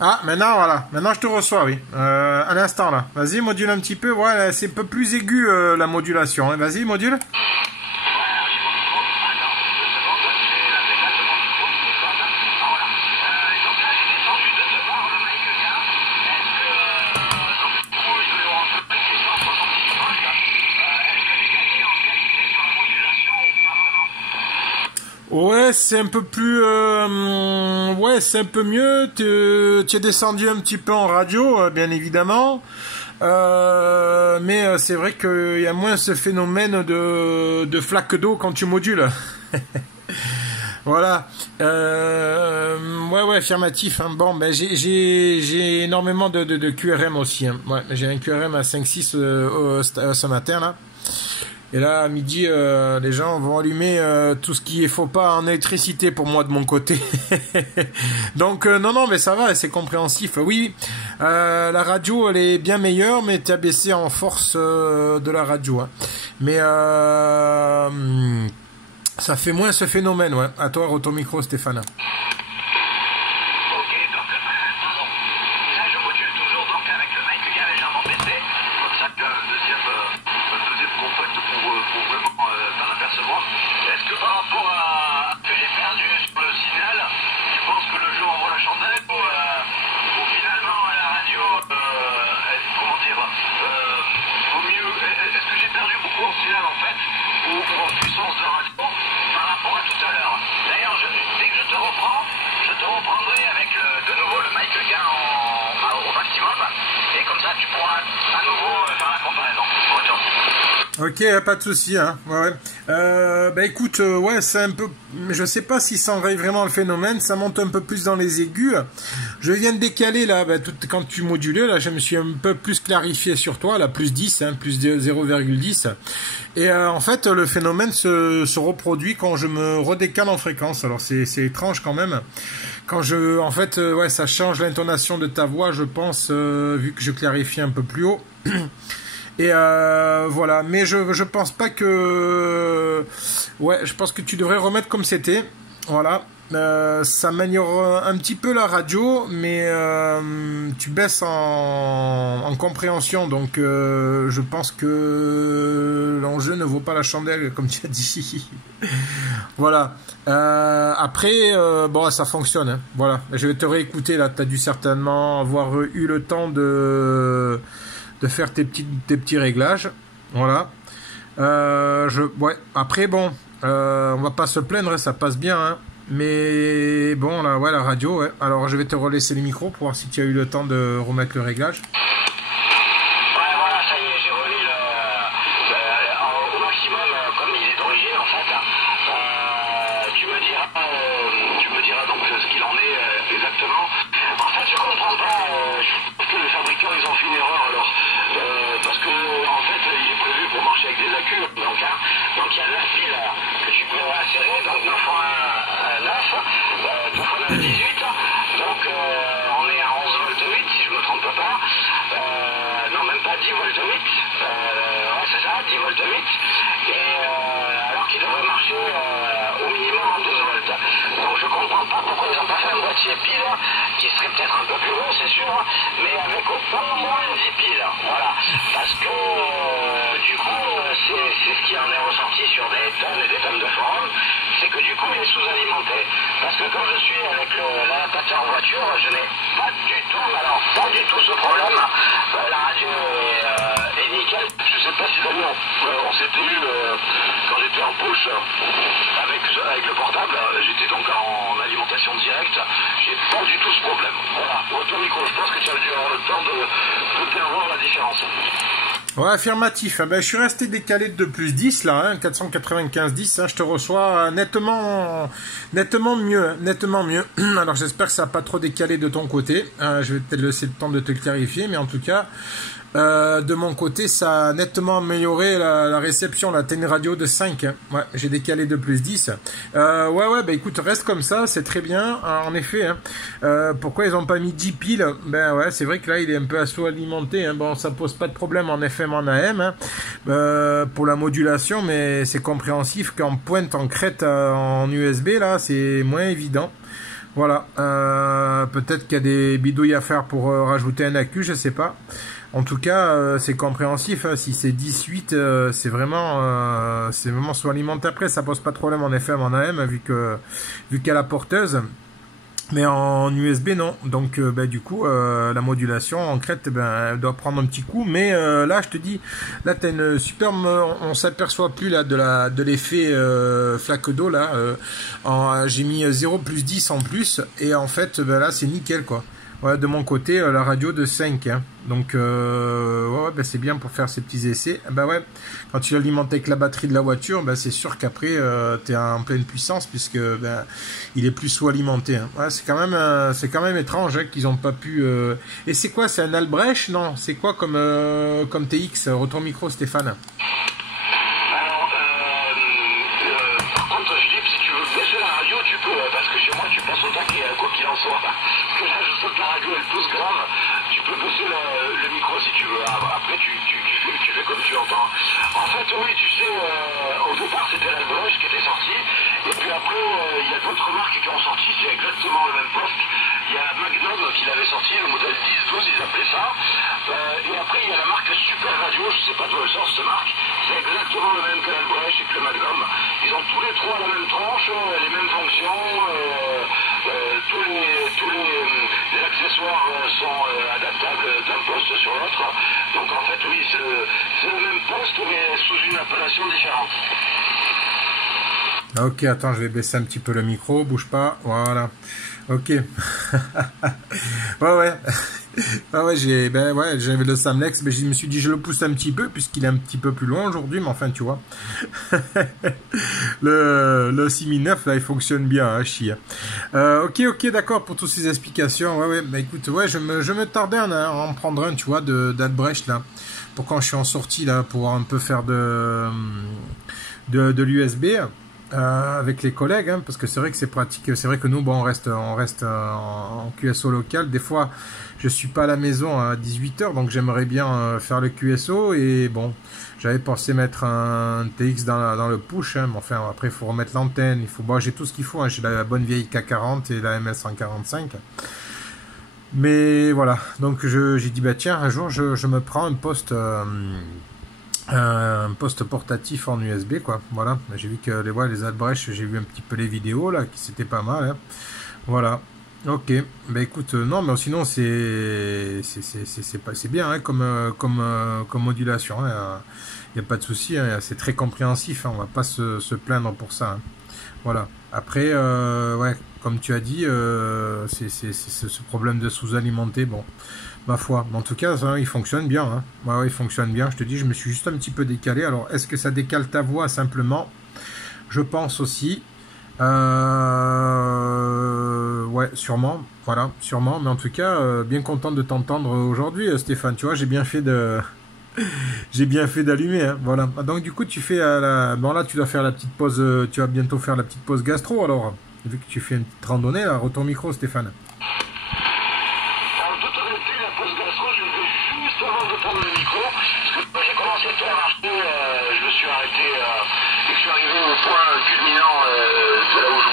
Ah, maintenant, voilà. Maintenant, je te reçois, oui. Un instant, là. Vas-y, module un petit peu. Voilà, c'est un peu plus aigu, la modulation, hein. Vas-y, module. Ouais, c'est un peu plus... ouais, c'est un peu mieux. Tu es descendu un petit peu en radio, bien évidemment. Mais c'est vrai qu'il y a moins ce phénomène de flaque d'eau quand tu modules. Voilà. Ouais, affirmatif, hein. Bon, ben j'ai énormément de QRM aussi, hein. Ouais, j'ai un QRM à 5.6 ce matin, là. Et là, à midi, les gens vont allumer tout ce qui est faux pas en électricité pour moi de mon côté. Donc, non, mais ça va, c'est compréhensif. Oui, la radio, elle est bien meilleure, mais tu as baissé en force de la radio, hein. Mais ça fait moins ce phénomène, ouais. À toi, ton micro, Stéphane. Ok, pas de souci, hein. Ouais. Bah écoute, ouais, c'est un peu, je sais pas si ça enraye vraiment le phénomène. Ça monte un peu plus dans les aigus. Je viens de décaler là, quand tu modulais là, je me suis un peu plus clarifié sur toi, là, plus 10, hein, plus 0,10. Et en fait, le phénomène se reproduit quand je me redécale en fréquence. Alors c'est étrange quand même. Quand en fait, ouais, ça change l'intonation de ta voix, je pense, vu que je clarifie un peu plus haut. Et voilà, mais je pense pas que... Ouais, je pense que tu devrais remettre comme c'était. Voilà. Ça améliore un petit peu la radio, mais tu baisses en compréhension. Donc je pense que l'enjeu ne vaut pas la chandelle, comme tu as dit. Voilà. Après, bon, ça fonctionne, hein. Voilà. Je vais te réécouter, là. Tu as dû certainement avoir eu le temps de faire tes petits réglages. Voilà. Ouais. Après, bon, on va pas se plaindre, ça passe bien, hein. Mais bon, là, ouais, la radio, ouais. Alors, je vais te relaisser les micros pour voir si tu as eu le temps de remettre le réglage. Pile qui serait peut-être un peu plus long, c'est sûr, mais avec au moins 10 piles, voilà, parce que du coup c'est ce qui en est ressorti sur des tonnes et des tonnes de forums, c'est que du coup il est sous-alimenté, parce que quand je suis avec l'adaptateur voiture, je n'ai pas du tout ce problème. La radio est nickel. Je sais pas si d'ailleurs on s'était eu quand j'étais en push avec le portable, j'étais donc en alimentation directe, j'ai pas du tout ce problème. Voilà, ton micro, je pense que tu as dû avoir le temps de bien voir la différence. Ouais, affirmatif. Ben, je suis resté décalé de plus 10 là, hein, 495-10, hein, je te reçois nettement mieux, nettement mieux. Alors j'espère que ça n'a pas trop décalé de ton côté. Je vais peut-être laisser le temps de te clarifier, mais en tout cas, de mon côté, ça a nettement amélioré la réception. Là, t'as une radio de 5, hein. Ouais, j'ai décalé de plus 10. Ouais, bah écoute, reste comme ça, c'est très bien, en effet, hein. Pourquoi ils ont pas mis 10 piles? Ben ouais, c'est vrai que là, il est un peu sous-alimenté, hein. Bon, ça pose pas de problème en FM, en AM, hein, pour la modulation, mais c'est compréhensif qu'en pointe, en crête, en USB, là, c'est moins évident. Voilà, peut-être qu'il y a des bidouilles à faire pour rajouter un accu, je sais pas. En tout cas, c'est compréhensif, hein. Si c'est 18, c'est vraiment soit alimenté. Après, ça pose pas de problème en FM, en AM, vu qu'il y a la porteuse. Mais en USB, non. Donc, du coup, la modulation en crête, elle doit prendre un petit coup. Mais là, je te dis, là, t'as une superbe. On s'aperçoit plus là de l'effet flaque d'eau là. J'ai mis 0 plus 10 en plus, et en fait, là, c'est nickel quoi. Ouais, de mon côté, la radio de 5. Hein. Donc, c'est bien pour faire ces petits essais. Ouais, quand tu l'alimente avec la batterie de la voiture, c'est sûr qu'après, tu es en pleine puissance puisque il est plus sous-alimenté. Hein. Ouais, c'est quand même étrange hein, qu'ils n'ont pas pu... Et c'est quoi? C'est un Albrecht? Non, c'est quoi comme TX? Retour micro, Stéphane. La radio elle pousse grave, tu peux baisser le micro si tu veux, après tu fais comme tu entends. En fait oui tu sais, au départ c'était l'Albrecht qui était sorti, et puis après il y a d'autres marques qui ont sorti, c'est exactement le même poste. Il y a Magnum qui l'avait sorti, le modèle 10-12 ils appelaient ça, et après il y a la marque Super Radio, je sais pas d'où elle sort cette marque, c'est exactement le même que l'Albrecht et que le Magnum. Ils ont tous les trois la même tranche, les mêmes fonctions, tous les accessoires sont adaptables d'un poste sur l'autre. Donc en fait oui, c'est le même poste mais sous une appellation différente. Ok, attends, je vais baisser un petit peu le micro, bouge pas, voilà. Ok. ouais. J'avais le Samlex, mais je me suis dit je le pousse un petit peu puisqu'il est un petit peu plus loin aujourd'hui, mais enfin tu vois. le 6009 là il fonctionne bien, hein, chie. Ok, d'accord pour toutes ces explications. Ouais, écoute, je me tardais à en prendre un, tu vois, d'Albrecht là, pour quand je suis en sortie là, pour un peu faire de l'USB. Avec les collègues, hein, parce que c'est vrai que c'est pratique. C'est vrai que nous, on reste en QSO local. Des fois, je suis pas à la maison à 18h, donc j'aimerais bien faire le QSO. Et bon, j'avais pensé mettre un TX dans le push, hein, mais enfin, après, il faut remettre l'antenne. J'ai tout ce qu'il faut. Hein, j'ai la bonne vieille K40 et la MS145. Mais voilà, donc j'ai dit, tiens, un jour, je me prends un poste portatif en USB quoi, voilà. J'ai vu que les Albrecht, j'ai vu un petit peu les vidéos là, qui c'était pas mal hein. Voilà, ok, écoute, non mais sinon c'est bien hein, comme modulation hein. Y a pas de souci hein, c'est très compréhensif hein, on va pas se plaindre pour ça hein. Voilà, après comme tu as dit, c'est ce problème de sous-alimenter, bon, ma foi. Mais en tout cas, ça, il fonctionne bien. Hein. Ouais, il fonctionne bien. Je te dis, je me suis juste un petit peu décalé. Alors, est-ce que ça décale ta voix simplement? Je pense aussi. Ouais, sûrement. Voilà, sûrement. Mais en tout cas, bien content de t'entendre aujourd'hui, Stéphane. Tu vois, j'ai bien fait d'allumer. Hein. Voilà. Donc, du coup, tu fais bon, là, tu dois faire la petite pause. Tu vas bientôt faire la petite pause gastro, alors. Vu que tu fais une petite randonnée, là, retourne micro, Stéphane. Je me suis arrêté, je suis arrivé au point culminant de là où je